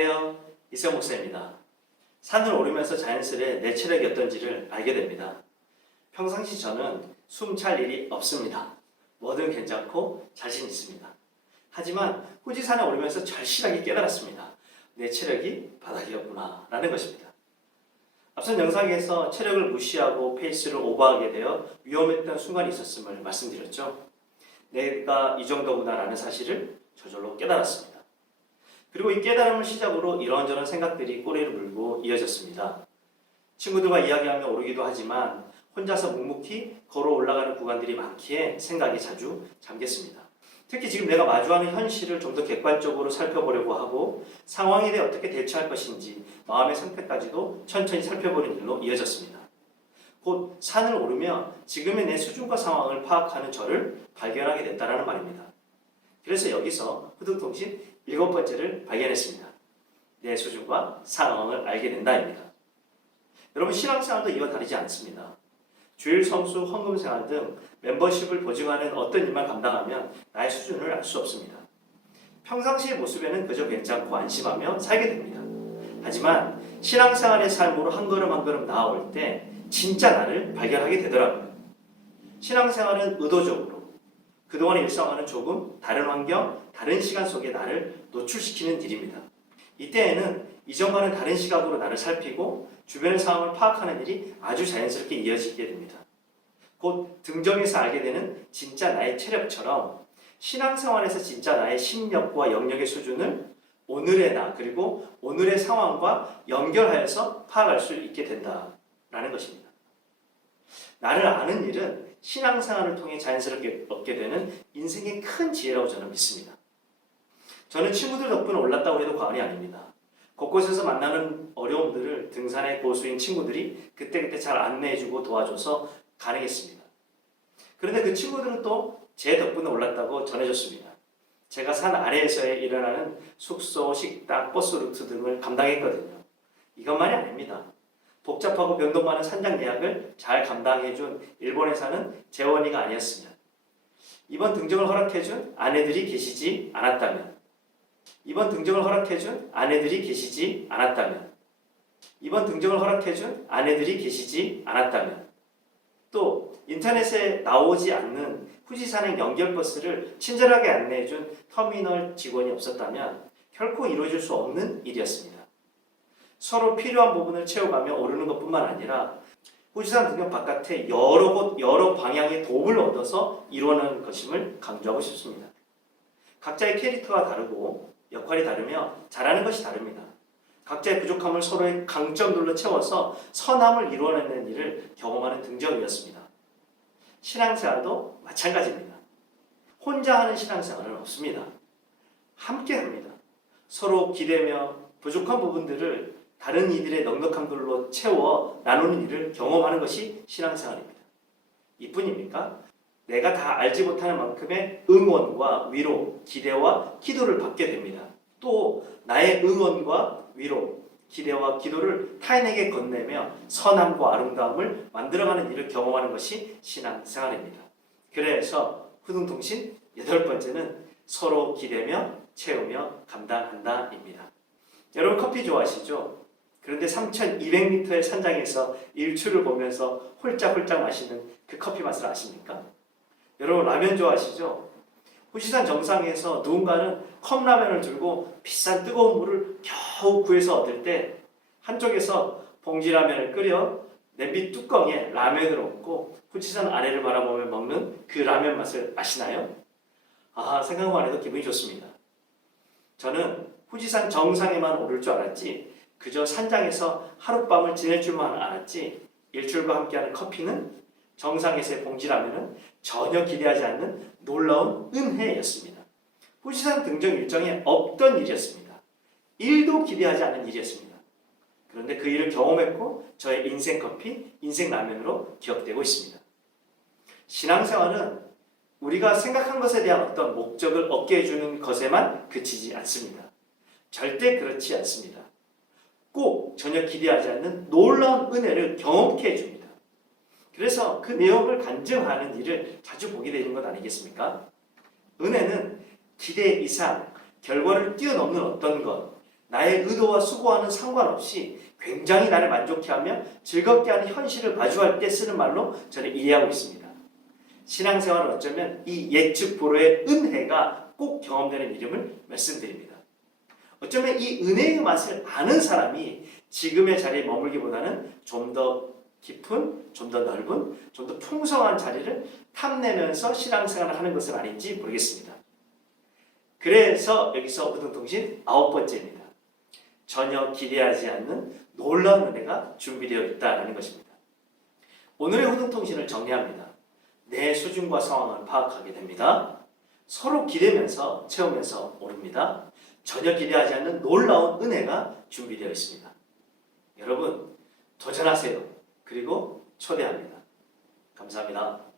안녕하세요. 이세영 목사입니다. 산을 오르면서 자연스레 내 체력이 어떤지를 알게 됩니다. 평상시 저는 숨 찰 일이 없습니다. 뭐든 괜찮고 자신 있습니다. 하지만 후지산에 오르면서 절실하게 깨달았습니다. 내 체력이 바닥이었구나 라는 것입니다. 앞선 영상에서 체력을 무시하고 페이스를 오버하게 되어 위험했던 순간이 있었음을 말씀드렸죠. 내가 이 정도구나 라는 사실을 저절로 깨달았습니다. 그리고 이 깨달음을 시작으로 이런저런 생각들이 꼬리를 물고 이어졌습니다. 친구들과 이야기하며 오르기도 하지만 혼자서 묵묵히 걸어 올라가는 구간들이 많기에 생각이 자주 잠겼습니다. 특히 지금 내가 마주하는 현실을 좀 더 객관적으로 살펴보려고 하고 상황에 대해 어떻게 대처할 것인지 마음의 상태까지도 천천히 살펴보는 일로 이어졌습니다. 곧 산을 오르며 지금의 내 수준과 상황을 파악하는 저를 발견하게 됐다는 말입니다. 그래서 여기서 후득동신 7번째를 발견했습니다. 내 수준과 상황을 알게 된다입니다. 여러분, 신앙생활도 이와 다르지 않습니다. 주일 성수, 헌금생활 등 멤버십을 보증하는 어떤 일만 감당하면 나의 수준을 알 수 없습니다. 평상시의 모습에는 그저 괜찮고 안심하며 살게 됩니다. 하지만 신앙생활의 삶으로 한 걸음 한 걸음 나아올 때 진짜 나를 발견하게 되더라고요. 신앙생활은 의도적으로 그동안의 일상과는 조금 다른 환경, 다른 시간 속에 나를 노출시키는 일입니다. 이때에는 이전과는 다른 시각으로 나를 살피고 주변의 상황을 파악하는 일이 아주 자연스럽게 이어지게 됩니다. 곧 등정에서 알게 되는 진짜 나의 체력처럼 신앙생활에서 진짜 나의 심력과 영역의 수준을 오늘의 나 그리고 오늘의 상황과 연결하여서 파악할 수 있게 된다라는 것입니다. 나를 아는 일은 신앙생활을 통해 자연스럽게 얻게 되는 인생의 큰 지혜라고 저는 믿습니다. 저는 친구들 덕분에 올랐다고 해도 과언이 아닙니다. 곳곳에서 만나는 어려움들을 등산의 고수인 친구들이 그때그때 잘 안내해주고 도와줘서 가능했습니다. 그런데 그 친구들은 또 제 덕분에 올랐다고 전해줬습니다. 제가 산 아래에서 일어나는 숙소, 식당, 버스 루트 등을 감당했거든요. 이것만이 아닙니다. 복잡하고 변동 많은 산장 예약을 잘 감당해준 일본에 사는 재원이가 아니었으면, 이번 등정을 허락해준 아내들이 계시지 않았다면, 이번 등정을 허락해준 아내들이 계시지 않았다면, 이번 등정을 허락해준 아내들이 계시지 않았다면, 또 인터넷에 나오지 않는 후지산행 연결버스를 친절하게 안내해준 터미널 직원이 없었다면 결코 이루어질 수 없는 일이었습니다. 서로 필요한 부분을 채워가며 오르는 것뿐만 아니라 후지산 등경 바깥에 여러 곳, 여러 방향의 도움을 얻어서 이루어내는 것임을 강조하고 싶습니다. 각자의 캐릭터가 다르고 역할이 다르며 잘하는 것이 다릅니다. 각자의 부족함을 서로의 강점들로 채워서 선함을 이루어내는 일을 경험하는 등정이었습니다. 신앙생활도 마찬가지입니다. 혼자 하는 신앙생활은 없습니다. 함께 합니다. 서로 기대며 부족한 부분들을 다른 이들의 넉넉함들로 채워 나누는 일을 경험하는 것이 신앙생활입니다. 이뿐입니까? 내가 다 알지 못하는 만큼의 응원과 위로, 기대와 기도를 받게 됩니다. 또 나의 응원과 위로, 기대와 기도를 타인에게 건네며 선함과 아름다움을 만들어가는 일을 경험하는 것이 신앙생활입니다. 그래서 후등통신 8번째는 서로 기대며 채우며 감당한다입니다. 여러분, 커피 좋아하시죠? 그런데 3200m의 산장에서 일출을 보면서 홀짝홀짝 마시는 그 커피 맛을 아십니까? 여러분, 라면 좋아하시죠? 후지산 정상에서 누군가는 컵라면을 들고 비싼 뜨거운 물을 겨우 구해서 얻을 때 한쪽에서 봉지라면을 끓여 냄비 뚜껑에 라면을 얹고 후지산 아래를 바라보며 먹는 그 라면 맛을 아시나요? 생각만 해도 기분이 좋습니다. 저는 후지산 정상에만 오를 줄 알았지, 그저 산장에서 하룻밤을 지낼 줄만 알았지, 일출과 함께하는 커피는, 정상에서의 봉지라면은 전혀 기대하지 않는 놀라운 은혜였습니다. 후지산 등정 일정에 없던 일이었습니다. 1도 기대하지 않은 일이었습니다. 그런데 그 일을 경험했고 저의 인생 커피, 인생 라면으로 기억되고 있습니다. 신앙생활은 우리가 생각한 것에 대한 어떤 목적을 얻게 해주는 것에만 그치지 않습니다. 절대 그렇지 않습니다. 꼭 전혀 기대하지 않는 놀라운 은혜를 경험케 해줍니다. 그래서 그 내용을 간증하는 일을 자주 보게 되는 것 아니겠습니까? 은혜는 기대 이상, 결과를 뛰어넘는 어떤 것, 나의 의도와 수고와는 상관없이 굉장히 나를 만족해하며 즐겁게 하는 현실을 마주할 때 쓰는 말로 저는 이해하고 있습니다. 신앙생활은 어쩌면 이 예측 불허의 은혜가 꼭 경험되는 이름을 말씀드립니다. 어쩌면 이 은혜의 맛을 아는 사람이 지금의 자리에 머물기보다는 좀 더 깊은, 좀 더 넓은, 좀 더 풍성한 자리를 탐내면서 신앙생활을 하는 것은 아닌지 모르겠습니다. 그래서 여기서 호등통신 9번째입니다. 전혀 기대하지 않는 놀라운 은혜가 준비되어 있다는 것입니다. 오늘의 호등통신을 정리합니다. 내 수준과 상황을 파악하게 됩니다. 서로 기대면서 채우면서 오릅니다. 전혀 기대하지 않는 놀라운 은혜가 준비되어 있습니다. 여러분 도전하세요. 그리고 초대합니다. 감사합니다.